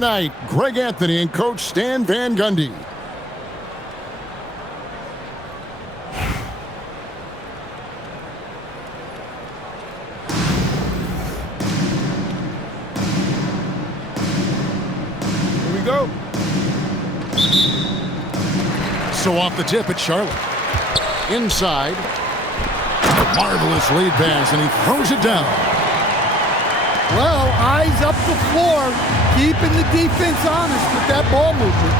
Tonight, Greg Anthony and Coach Stan Van Gundy. Here we go. So off the tip, it's Charlotte. Inside. Marvelous lead pass, and he throws it down. Well, eyes up the floor, keeping the defense honest with that ball movement.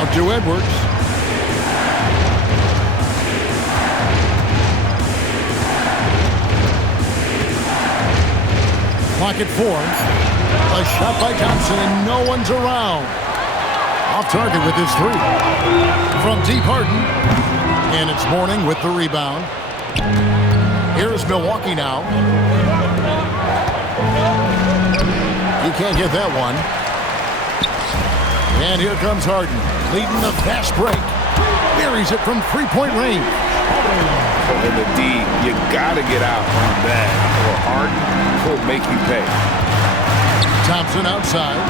Out to Edwards. Clock at 4. A shot by Thompson, and no one's around. Off target with his 3. From deep, Harden. And it's Mourning with the rebound. Here's Milwaukee now. You can't get that one. And here comes Harden, leading the fast break. Buries it from three-point range. In the D, you gotta get out on that, or Harden will make you pay. Thompson outside.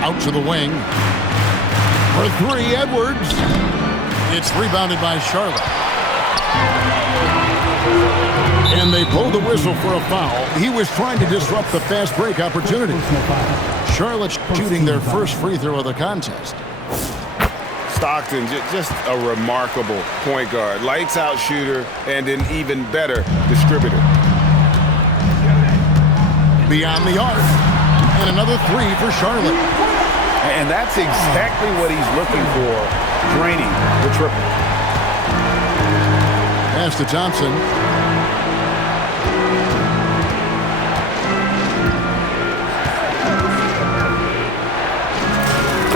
Out to the wing. For 3, Edwards. It's rebounded by Charlotte. And they blow the whistle for a foul. He was trying to disrupt the fast break opportunity. Charlotte's shooting their first free throw of the contest. Stockton, just a remarkable point guard. Lights out shooter and an even better distributor. Beyond the arc. And another 3 for Charlotte. And that's exactly what he's looking for, draining the triple. Pass to Thompson.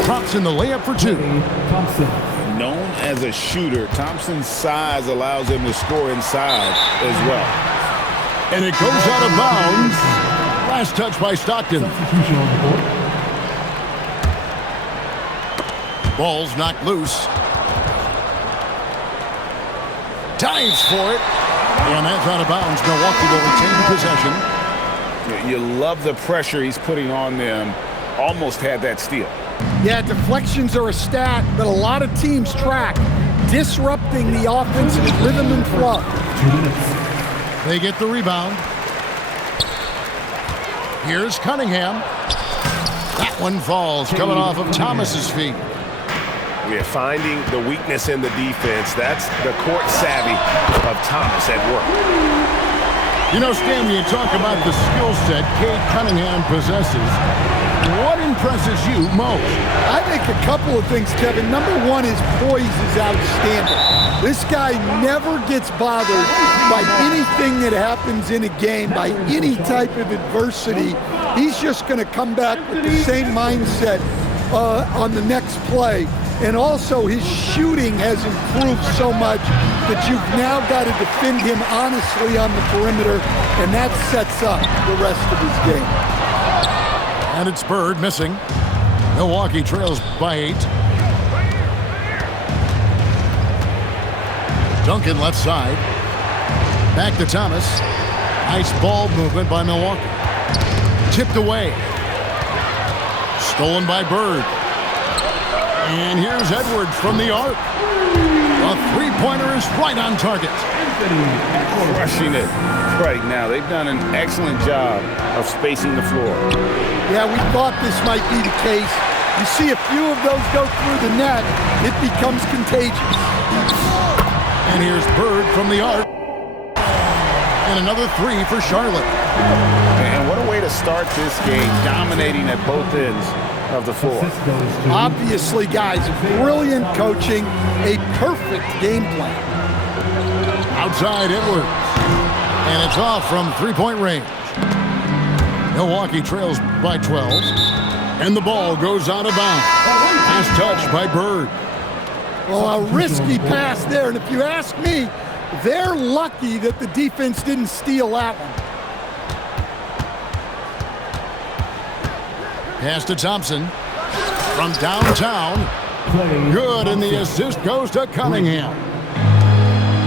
Thompson the layup for 2. Known as a shooter, Thompson's size allows him to score inside as well. And it goes out of bounds. Last touch by Stockton. Ball's knocked loose. Dives for it. And that's out of bounds. Milwaukee will retain possession. You love the pressure he's putting on them. Almost had that steal. Yeah, deflections are a stat that a lot of teams track, disrupting the offensive rhythm and flow. 2 minutes. They get the rebound. Here's Cunningham. That one falls, coming off of Thomas's feet. We're finding the weakness in the defense. That's the court savvy of Thomas at work. You know, Stan, when you talk about the skill set Cade Cunningham possesses, what impresses you most? I think a couple of things, Kevin. Number 1, his poise is outstanding. This guy never gets bothered by anything that happens in a game, by any type of adversity. He's just going to come back with the same mindset on the next play. And also, his shooting has improved so much that you've now got to defend him honestly on the perimeter, and that sets up the rest of his game. And it's Bird missing. Milwaukee trails by 8. Duncan left side. Back to Thomas. Nice ball movement by Milwaukee. Tipped away. Stolen by Bird. And here's Edwards from the arc. A three-pointer is right on target. Crushing it right now. They've done an excellent job of spacing the floor. Yeah, we thought this might be the case. You see a few of those go through the net, it becomes contagious. And here's Bird from the arc. And another 3 for Charlotte. And what a way to start this game, dominating at both ends of the floor. Obviously, guys, brilliant coaching, a perfect game plan. Outside Edwards. And it's off from three-point range. Milwaukee trails by 12. And the ball goes out of bounds. Last touch by Bird. Well, a risky pass there, and if you ask me, they're lucky that the defense didn't steal that one. Pass to Thompson from downtown. Good, and the assist goes to Cunningham.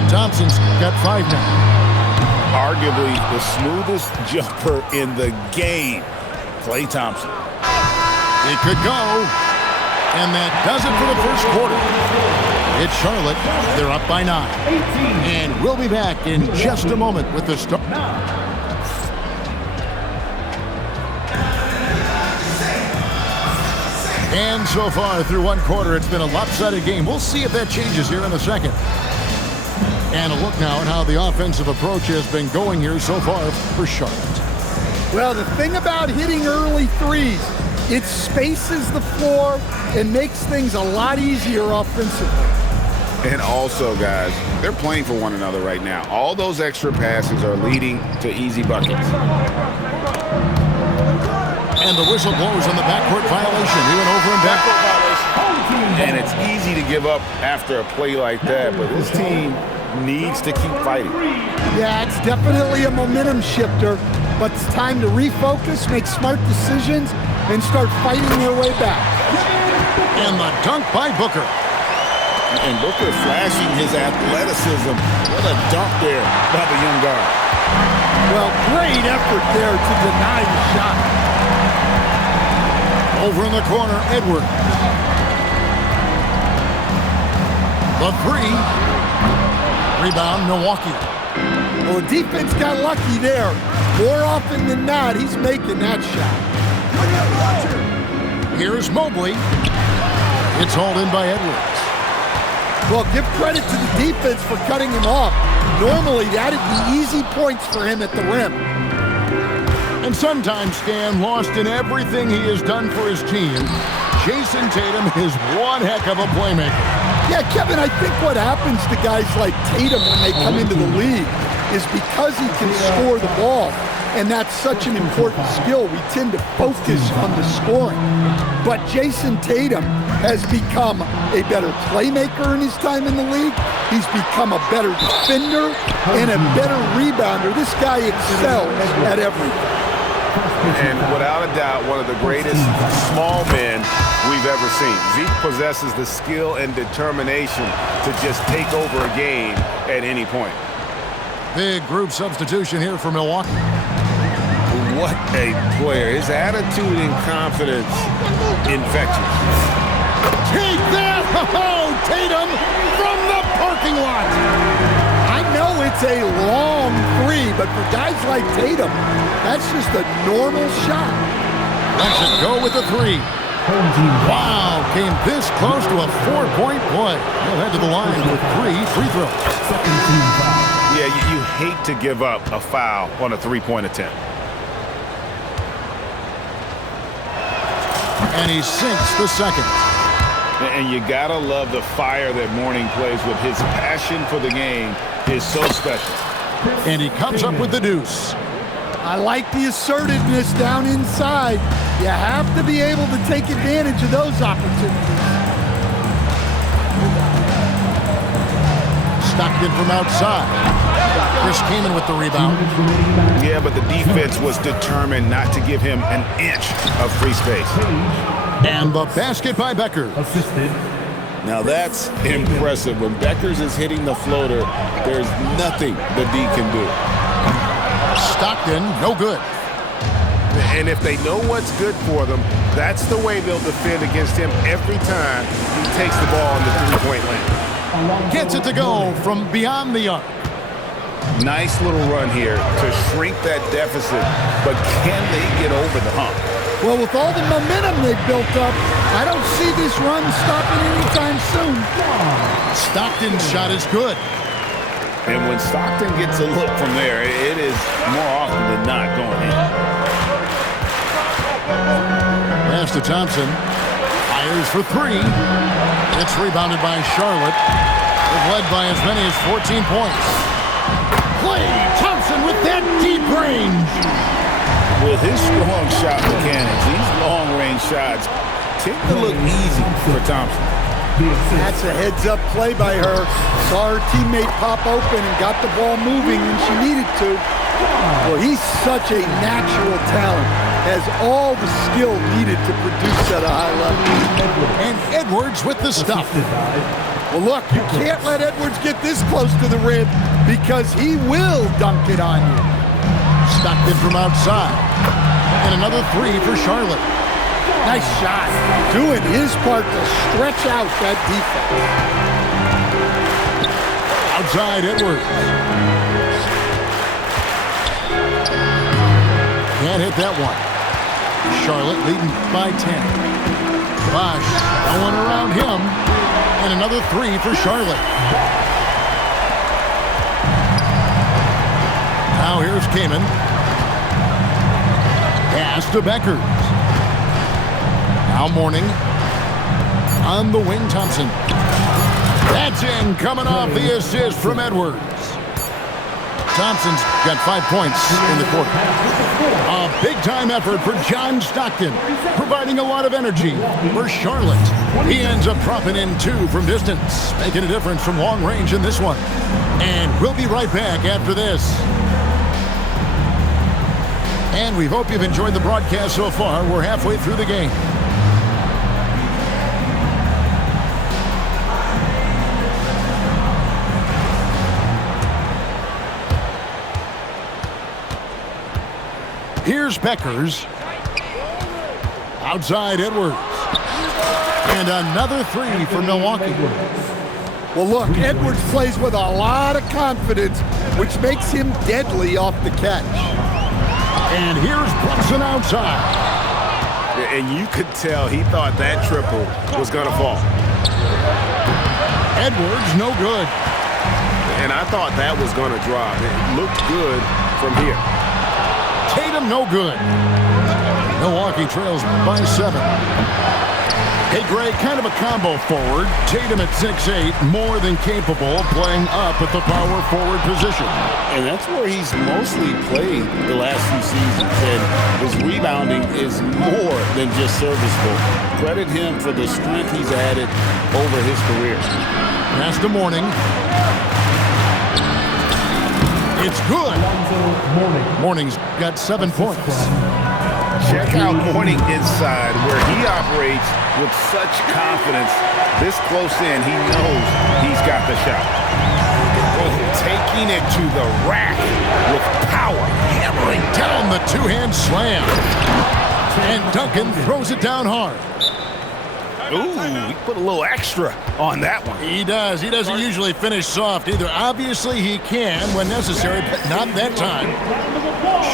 Thompson's got 5 now. arguably the smoothest jumper in the game, Klay Thompson. It could go. And that does it for the first quarter. It's Charlotte. They're up by 9. And we'll be back in just a moment with the start. And so far through one quarter, it's been a lopsided game. We'll see if that changes here in a second. And a look now at how the offensive approach has been going here so far for Charlotte. Well, the thing about hitting early threes, it spaces the floor and makes things a lot easier offensively. And also, guys, they're playing for one another right now. All those extra passes are leading to easy buckets. And the whistle blows on the backcourt violation. He went over and back. And it's easy to give up after a play like that, but this team needs to keep fighting. Yeah, it's definitely a momentum shifter, but it's time to refocus, make smart decisions, and start fighting their way back. And the dunk by Booker. And Booker flashing his athleticism. What a dunk there by the young guard. Well, great effort there to deny the shot. Over in the corner, Edwards. The 3. Rebound, Milwaukee. Well, the defense got lucky there. More often than not, he's making that shot. Here's Mobley. It's hauled in by Edwards. Well, give credit to the defense for cutting him off. Normally, that'd be easy points for him at the rim. And sometimes, Stan, lost in everything he has done for his team, Jason Tatum is one heck of a playmaker. Yeah, Kevin, I think what happens to guys like Tatum when they come into the league is because he can score the ball, and that's such an important skill, we tend to focus on the scoring. But Jason Tatum has become a better playmaker in his time in the league. He's become a better defender and a better rebounder. This guy excels at everything. And without a doubt, one of the greatest small men we've ever seen. Zeke possesses the skill and determination to just take over a game at any point. Big group substitution here for Milwaukee. What a player. His attitude and confidence infectious. Take that! Oh, Tatum from the parking lot! I know it's a long 3, but for guys like Tatum, that's just a normal shot. Lets it go with the 3. Wow, came this close to a 4-point play. He'll head to the line with 3 free throws. Yeah, you hate to give up a foul on a three-point attempt. And he sinks the second. And you gotta love the fire that Mourning plays with. His passion for the game is so special. And he comes up with the deuce. I like the assertiveness down inside. You have to be able to take advantage of those opportunities. Stockton from outside. Chris Kaman with the rebound. Yeah, but the defense was determined not to give him an inch of free space. And the basket by Becker. Now that's impressive. When Beckers is hitting the floater, there's nothing the D can do. Stockton, no good. And if they know what's good for them, that's the way they'll defend against him every time he takes the ball in the three-point lane. Gets it to go from beyond the arc. Nice little run here to shrink that deficit, but can they get over the hump? Well, with all the momentum they've built up, I don't see this run stopping anytime soon. Stockton's shot is good. And when Stockton gets a look from there, it is more often than not going in. Pass to Thompson. Fires for 3. It's rebounded by Charlotte. They've led by as many as 14 points. Klay Thompson with that deep range. With his strong shot mechanics, these long-range shots tend to look easy for Thompson. That's a heads-up play by her. Saw her teammate pop open and got the ball moving when she needed to. Well, he's such a natural talent. Has all the skill needed to produce at a high level. And Edwards with the stuff. Well, look, you can't let Edwards get this close to the rim because he will dunk it on you. Stockton from outside. And another three for Charlotte. Nice shot. Doing his part to stretch out that defense. Outside Edwards. Can't hit that one. Charlotte leading by 10. Bosh, no one around him. And another three for Charlotte. Now here's Kaman. Pass to Beckers. Now Mourning. On the wing, Thompson. That's in, coming off the assist from Edwards. Thompson's got 5 points in the quarter. A big-time effort for John Stockton, providing a lot of energy for Charlotte. He ends up dropping in 2 from distance, making a difference from long range in this one. And we'll be right back after this. And we hope you've enjoyed the broadcast so far. We're halfway through the game. Here's Beckers. Outside Edwards. And another three for Milwaukee. Well, look, Edwards plays with a lot of confidence, which makes him deadly off the catch. And here's Brunson outside. And you could tell he thought that triple was going to fall. Edwards, no good. And I thought that was going to drop. It looked good from here. Tatum, no good. Milwaukee trails by 7. Hey, Greg, kind of a combo forward. Tatum at 6'8", more than capable of playing up at the power forward position. And that's where he's mostly played the last few seasons. And his rebounding is more than just serviceable. Credit him for the strength he's added over his career. Pass to Mourning. It's good. Mourning's got 7 points. Check out Mourning inside, where he operates with such confidence. This close in, he knows he's got the shot. Taking it to the rack with power. Hammering down the two-hand slam. And Duncan throws it down hard. Ooh, he put a little extra on that one. He does. He doesn't usually finish soft either. Obviously, he can when necessary, but not that time.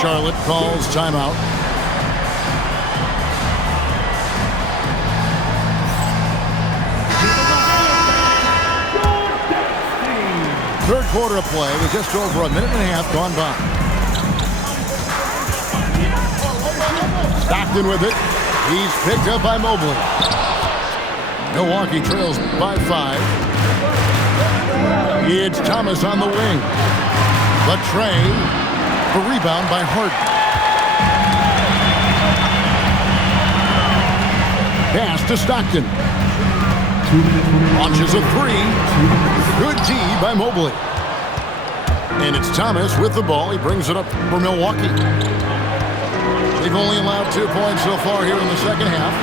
Charlotte calls timeout. Third quarter of play with just over a minute and a half gone by. Stockton with it. He's picked up by Mobley. Milwaukee trails by 5. It's Thomas on the wing. Latrey, the rebound by Harden. Pass to Stockton. Launches a 3. Good D by Mobley. And it's Thomas with the ball. He brings it up for Milwaukee. They've only allowed 2 points so far here in the second half.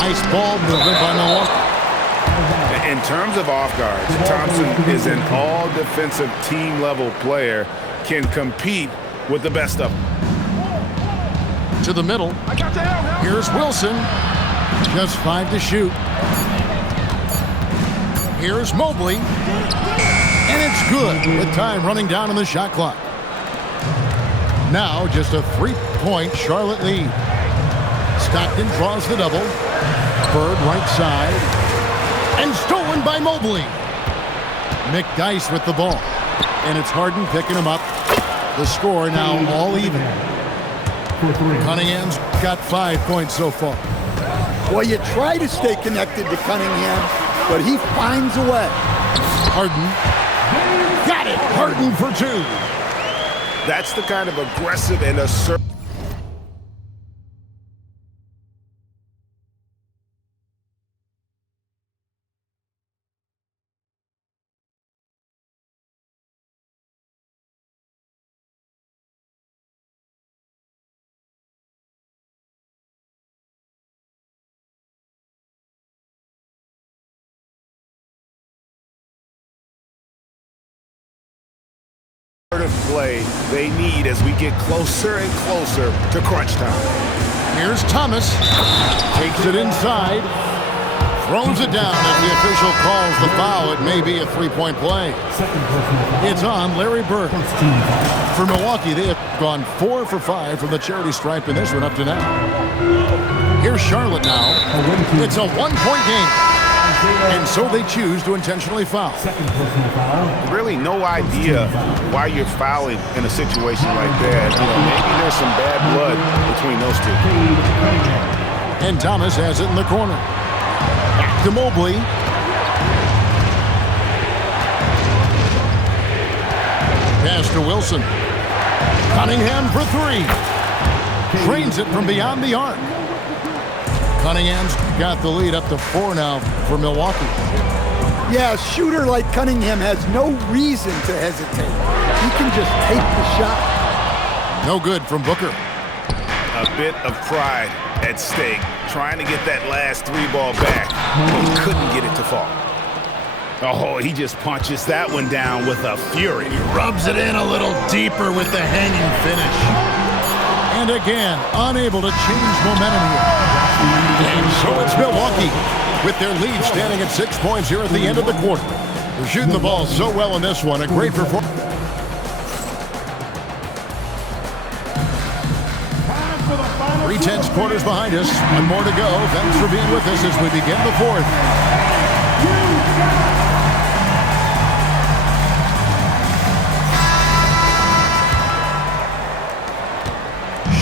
Nice ball movement by Milwaukee. In terms of off guards, Thompson is an all-defensive team-level player, can compete with the best of them. To the middle. Here's Wilson. Just 5 to shoot. Here's Mobley. And it's good with time running down on the shot clock. Now just a 3-point Charlotte lead. Stockton draws the double. Bird right side. And stolen by Mobley. McDyess with the ball. And it's Harden picking him up. The score now all even. Cunningham's got 5 points so far. Well, you try to stay connected to Cunningham, but he finds a way. Harden. Got it. Harden for 2. That's the kind of aggressive and assertive assertive play they need as we get closer and closer to crunch time. Here's Thomas. Takes it inside. Throws it down as the official calls the foul. It may be a three-point play. It's on Larry Bird. For Milwaukee, they have gone 4 for 5 from the charity stripe in this one up to now. Here's Charlotte now. It's a one-point game. And so they choose to intentionally foul. Really no idea why you're fouling in a situation like that. Maybe there's some bad blood between those two. And Thomas has it in the corner. Back to Mobley. Pass to Wilson. Cunningham for 3. Trains it from beyond the arc. Cunningham's got the lead up to 4 now for Milwaukee. Yeah, a shooter like Cunningham has no reason to hesitate. He can just take the shot. No good from Booker. A bit of pride at stake, trying to get that last 3 ball back. He couldn't get it to fall. Oh, he just punches that one down with a fury. He rubs it in a little deeper with the hanging finish. And again, unable to change momentum here. And so it's Milwaukee with their lead standing at 6 points here at the end of the quarter. They're shooting the ball so well in this one. A great performance. 3/10 quarters behind us. One more to go. Thanks for being with us as we begin the fourth.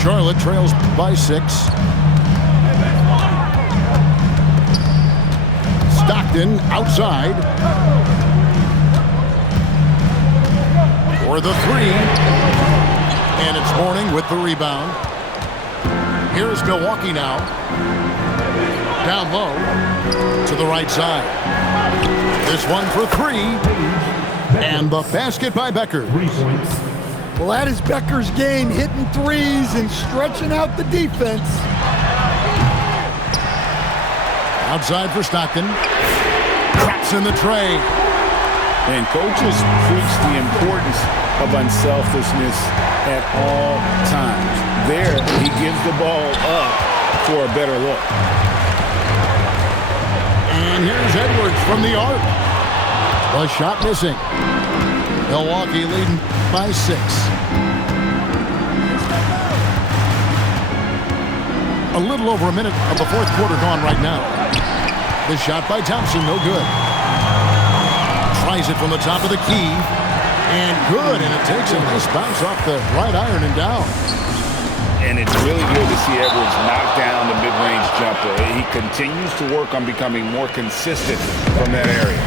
Charlotte trails by 6. Stockton outside for the 3. And it's Mourning with the rebound. Here's Milwaukee now. Down low to the right side. This one for 3. And the basket by Becker. Well, that is Becker's game, hitting threes and stretching out the defense. Outside for Stockton. Traps in the tray. And coaches preach the importance of unselfishness at all times. There, he gives the ball up for a better look. And here's Edwards from the arc. The shot missing. Milwaukee leading by 6. A little over a minute of the fourth quarter gone right now. The shot by Thompson, no good. Tries it from the top of the key. And good, and it takes a nice bounce off the right iron and down. And it's really good to see Edwards knock down the mid-range jumper. He continues to work on becoming more consistent from that area.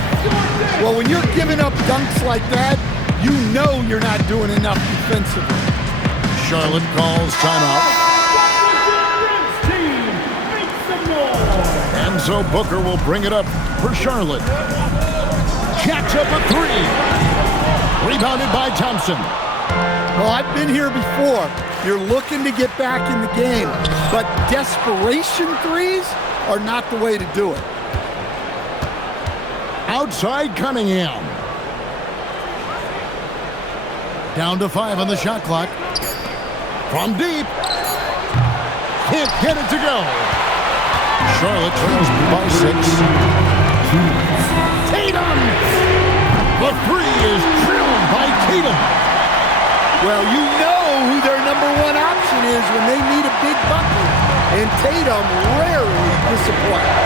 Well, when you're giving up dunks like that, you know you're not doing enough defensively. Charlotte calls timeout. And so Booker will bring it up for Charlotte. Jacks up a 3. Rebounded by Thompson. Well, I've been here before. You're looking to get back in the game, but desperation threes are not the way to do it. Outside Cunningham. Down to 5 on the shot clock. From deep. Can't get it to go. Charlotte trails by 6. Tatum! The 3 is drilled by Tatum. Well, you know who their #1 option is when they need a big bucket, and Tatum rarely disappoints.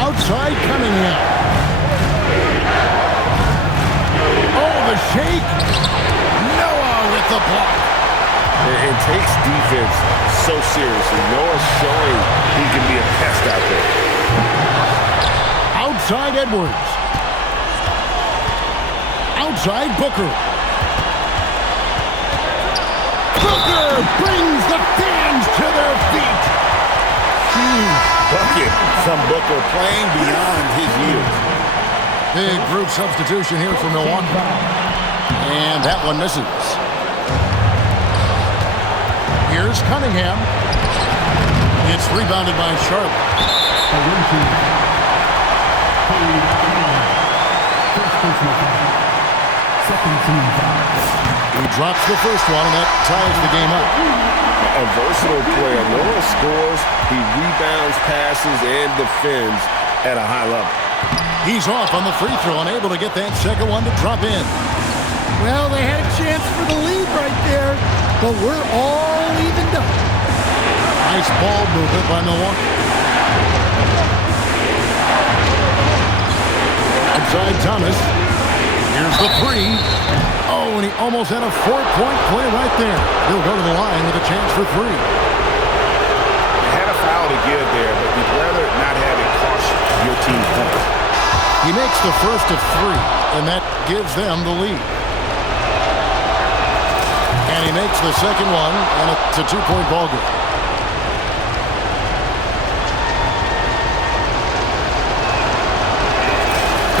Outside Cunningham. Oh, the shake. Noah with the block. It takes defense so seriously. Noah's showing he can be a pest out there. Outside Edwards. Outside Booker. Booker brings the fans to their feet. Bucket from Booker, playing beyond his years. Big group substitution here for Milwaukee. And that one misses. Here's Cunningham. It's rebounded by Charlotte. He drops the first one, and that ties the game up. A versatile player. Noah scores, he rebounds, passes, and defends at a high level. He's off on the free throw, unable to get that second one to drop in. Well, they had a chance for the lead right there, but we're all evened up. Nice ball movement by Milwaukee. Outside Thomas. Here's the three. Oh, and he almost had a 4-point play right there. He'll go to the line with a chance for three. You had a foul to give there, but you'd rather not have it cost your team points. He makes the first of three, and that gives them the lead. And he makes the second one, and it's a 2-point ball game.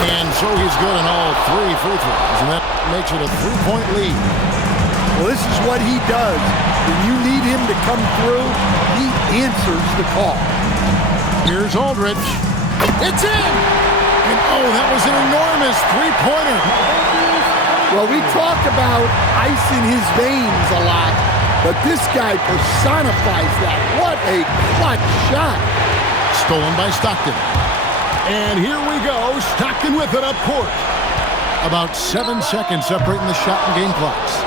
And so he's good on all three free throws, and that makes it a 3-point lead. Well, this is what he does. When you need him to come through, he answers the call. Here's Aldridge. It's in! And oh, that was an enormous three-pointer. Well, we talk about ice in his veins a lot, but this guy personifies that. What a clutch shot. Stolen by Stockton. And here we go, Stockton with it up court. About 7 seconds separating the shot and game clocks.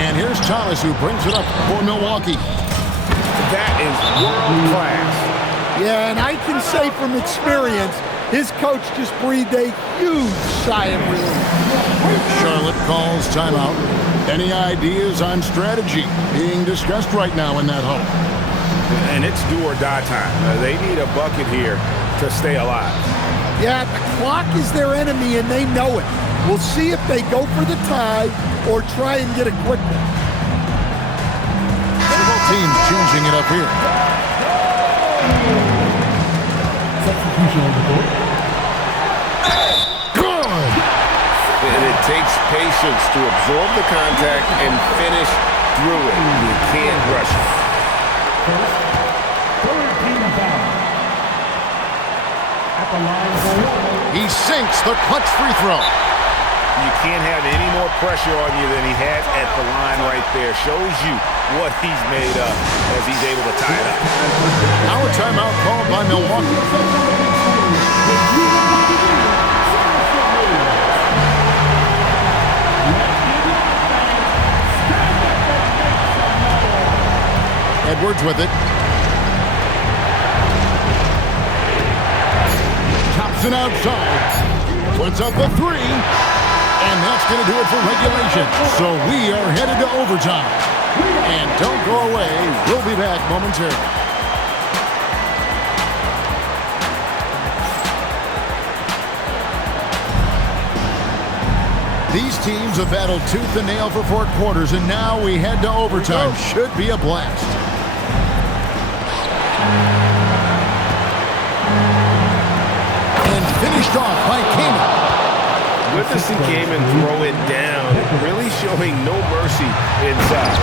And here's Thomas, who brings it up for Milwaukee. That is world class. Yeah, and I can say from experience, his coach just breathed a huge sigh of relief. Charlotte calls timeout. Any ideas on strategy being discussed right now in that huddle? And it's do or die time. They need a bucket here to stay alive. Yeah, the clock is their enemy, and they know it. We'll see if they go for the tie or try and get a quick one. Both teams changing it up here. Good! And it takes patience to absorb the contact and finish through it. You can't rush it. He sinks the clutch free throw. You can't have any more pressure on you than he had at the line right there. Shows you what he's made of as he's able to tie it up. Now a timeout called by Milwaukee. Edwards with it. Thompson outside. Puts up a three. And that's going to do it for regulation. So we are headed to overtime. And don't go away. We'll be back momentarily. These teams have battled tooth and nail for 4 quarters, and now we head to overtime. Should be a blast. And finished off by Kaman. Witnessing Kaman throw it down, really showing no mercy inside.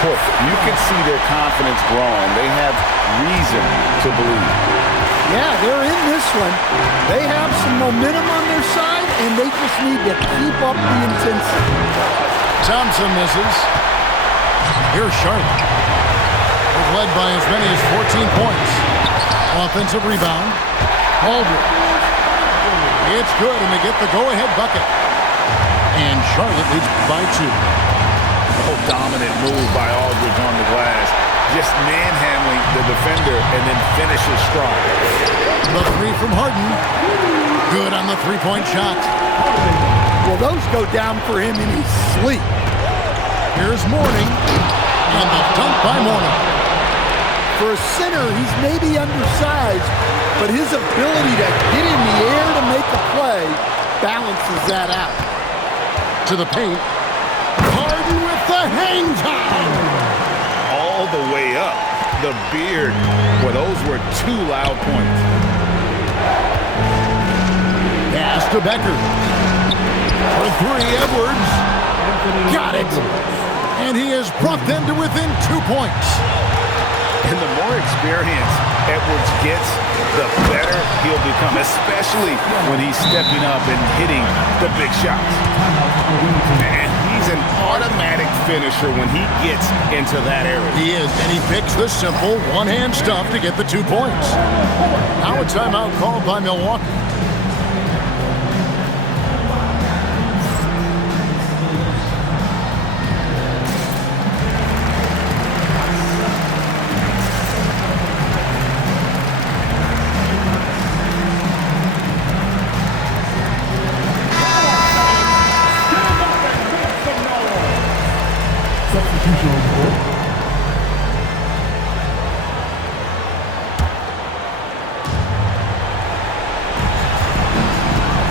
You can see their confidence growing. They have reason to believe. Yeah, they're in this one. They have some momentum on their side, and they just need to keep up the intensity. Thompson misses. Here's Charlotte. They're led by as many as 14 points. Offensive rebound. Aldridge. It's good, and they get the go-ahead bucket. And Charlotte leads by 2. Oh, dominant move by Aldridge on the glass. Just manhandling the defender and then finishes strong. The three from Harden. Good on the three-point shot. Well, those go down for him in his sleep. Here's Mourning. And the dunk by Mourning. For a center, he's maybe undersized, but his ability to get in the air to make a play balances that out. To the paint. Harden with the hang time. All the way up. The beard. Well, those were 2 loud points. Pass to Becker. For 3, Edwards. Got it. And he has brought them to within 2 points. And the more experience Edwards gets, the better he'll become, especially when he's stepping up and hitting the big shots. And he's an automatic finisher when he gets into that area. He is, and he picks the simple one-hand stuff to get the 2 points. Now a timeout called by Milwaukee.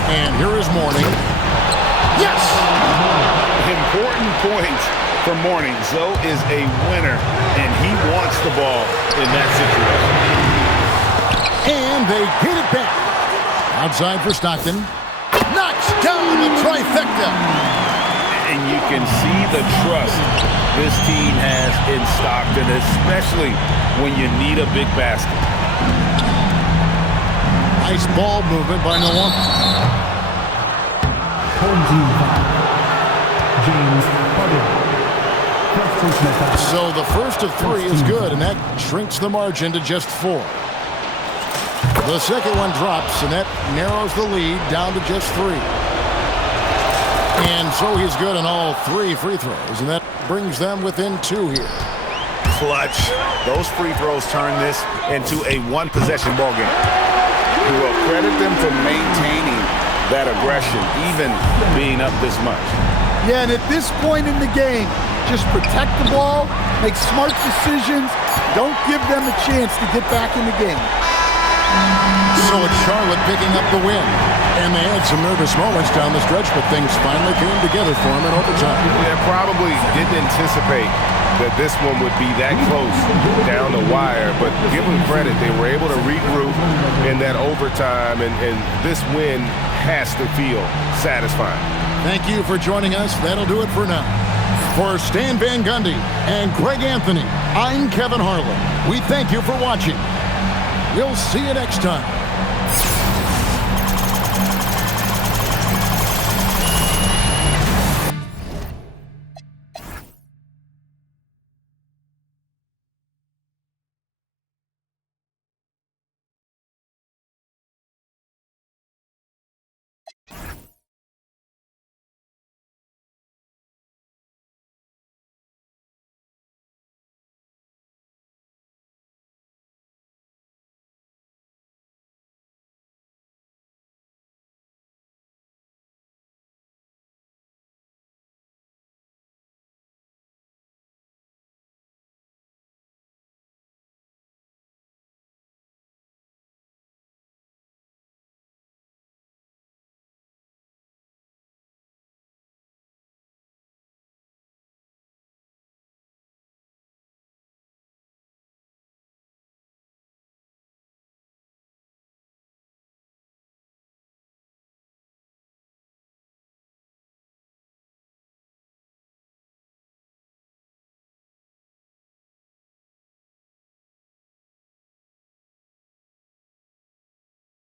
And here is Mourning. Yes! Important points for Mourning. Zoe is a winner, and he wants the ball in that situation. And they get it back. Outside for Stockton. Knocks down the trifecta. And you can see the trust this team has in Stockton, especially when you need a big basket. Nice ball movement by Milwaukee. So the first of 3 is good, and that shrinks the margin to just 4. The second one drops, and that narrows the lead down to just 3. And so he's good on all 3 free throws, and that brings them within 2 here. Clutch. Those free throws turn this into a one-possession ball game. We will credit them for maintaining that aggression, even being up this much. Yeah, and at this point in the game, just protect the ball, make smart decisions, don't give them a chance to get back in the game. So it's Charlotte picking up the win. And they had some nervous moments down the stretch, but things finally came together for them in overtime. They probably didn't anticipate that this one would be that close down the wire, but give them credit. They were able to regroup in that overtime, and this win has to feel satisfying. Thank you for joining us. That'll do it for now. For Stan Van Gundy and Greg Anthony, I'm Kevin Harlan. We thank you for watching. We'll see you next time.